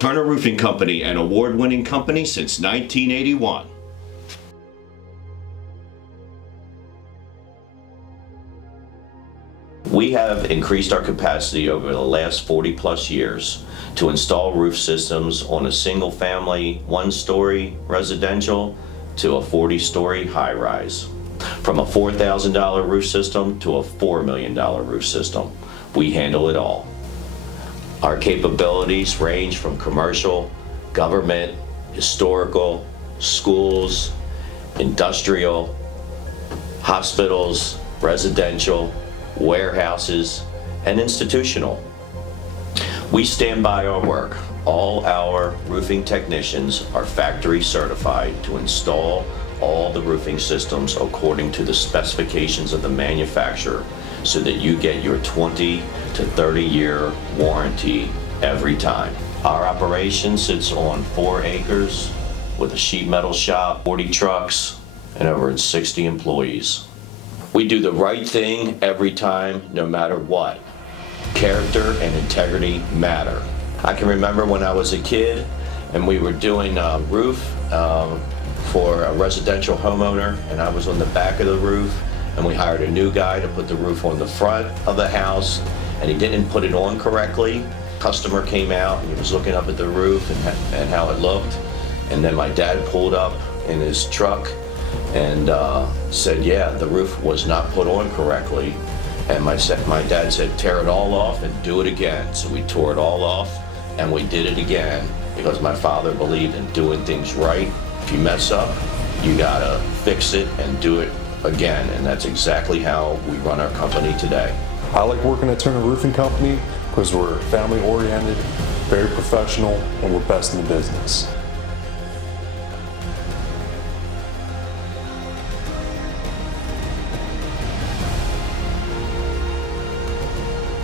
Turner Roofing Company, an award-winning company since 1981. We have increased our capacity over the last 40+ years to install roof systems on a single-family, one-story residential to a 40-story high-rise. From a $4,000 roof system to a $4 million roof system, we handle it all. Our capabilities range from commercial, government, historical, schools, industrial, hospitals, residential, warehouses, and institutional. We stand by our work. All our roofing technicians are factory certified to install all the roofing systems according to the specifications of the manufacturer, so that you get your 20 to 30-year warranty every time. Our operation sits on 4 acres with a sheet metal shop, 40 trucks, and over 60 employees. We do the right thing every time, no matter what. Character and integrity matter. I can remember when I was a kid and we were doing a roof for a residential homeowner, and I was on the back of the roof, and we hired a new guy to put the roof on the front of the house, and he didn't put it on correctly. Customer came out and he was looking up at the roof and how it looked, and then my dad pulled up in his truck and said, yeah, the roof was not put on correctly. And my dad said, tear it all off and do it again. So we tore it all off and we did it again, because my father believed in doing things right. If you mess up, you gotta fix it and do it again, and that's exactly how we run our company today. I like working at Turner Roofing Company because we're family oriented, very professional, and we're best in the business.